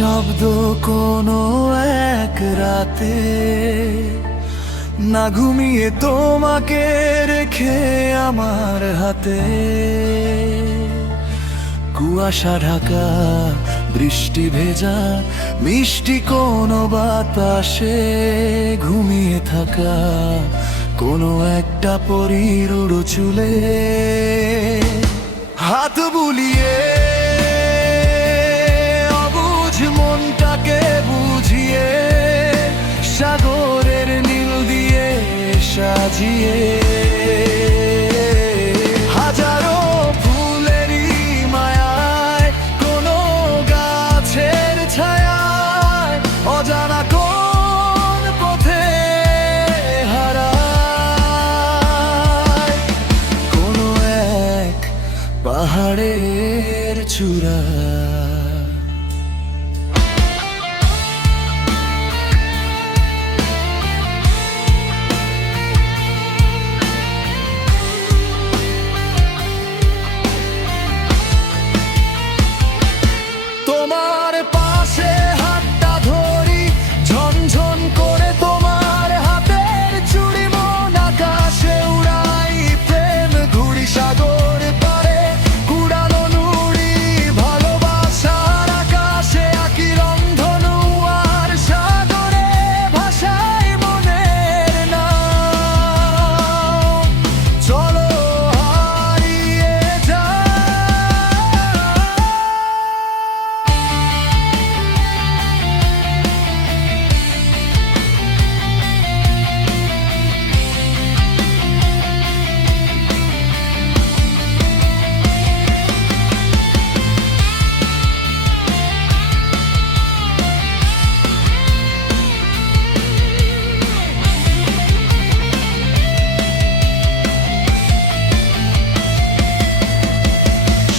নিঃশব্দ কোনো এক রাতে, না ঘুমিয়ে তোমাকে রেখে আমার হাতে। কুয়াশা ঢাকা, বৃষ্টি ভেজা, মিষ্টি কোনো বাতাসে ঘুমিয়ে থাকা কোনো একটা পরীর উড়ো চুলে হাত বুলিয়ে অবুঝ মনটাকে বুঝিয়ে সাগরের নীল দিয়ে সাজিয়ে হাজারো ফুলেরই মায়ায় কোনো গাছের ছায়ায় অজানা কোন পথে হারায় কোনো এক পাহাড়ের চূড়া। তোমার পাশে হাতটা ধরি, ঝনঝন করে তোমার হাতের চুড়ি, মন আকাশে উড়াই প্রেম ঘুড়ি, সাগর পারে কুড়ানো নুড়ি, ভালোবাসার আকাশে আঁকি রংধনু, আর সাগরে ভাষাই মনের নাম। চলো হারিয়ে যাই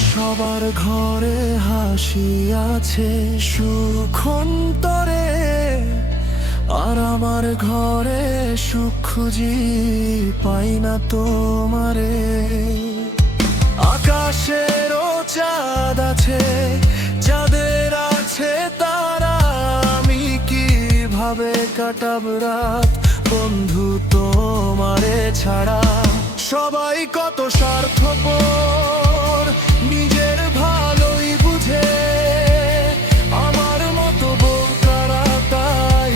সবার ঘরে হাসি আছে সুখ অন্তরে, আর আমার ঘরে সুখ খুঁজি পাই না তোমারে। আকাশেরও চাঁদ আছে, চাঁদের আছে তারা, আমি কিভাবে কাটাব রাত বন্ধু তোমারে ছাড়া। সবাই কত স্বার্থপর, নিজের ভালোই বুঝে, আমার মতো বোকারা তাই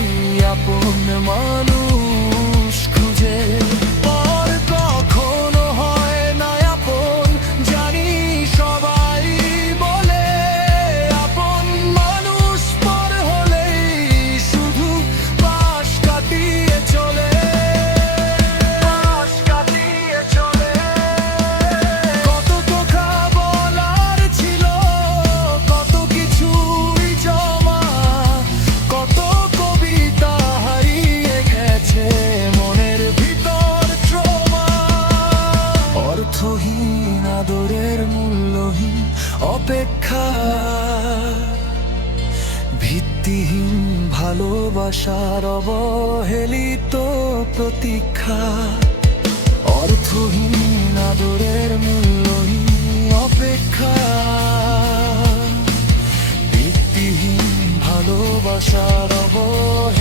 আপন মানুষ খুঁজে। পর কখনো হয় না আপন, জানি সবাই বলে, আপন মানুষ পর হলেই শুধু পাশ কাটিয়ে চলে, পাশ কাটিয়ে চলে। কত কথা বলার ছিল, কত কিছুই জমা, কত কবিতা হারিয়ে গেছে মনের ভিতর ট্রমা। অর্থহীন আদরের মূল্যহীন অপেক্ষা, ভিত্তিহীন ভালোবাসার অবহেলিত প্রতীক্ষা। অর্থহীন আদরের মূল্যহীন অপেক্ষা, ভিত্তিহীন ভালোবাসার অবহেলিত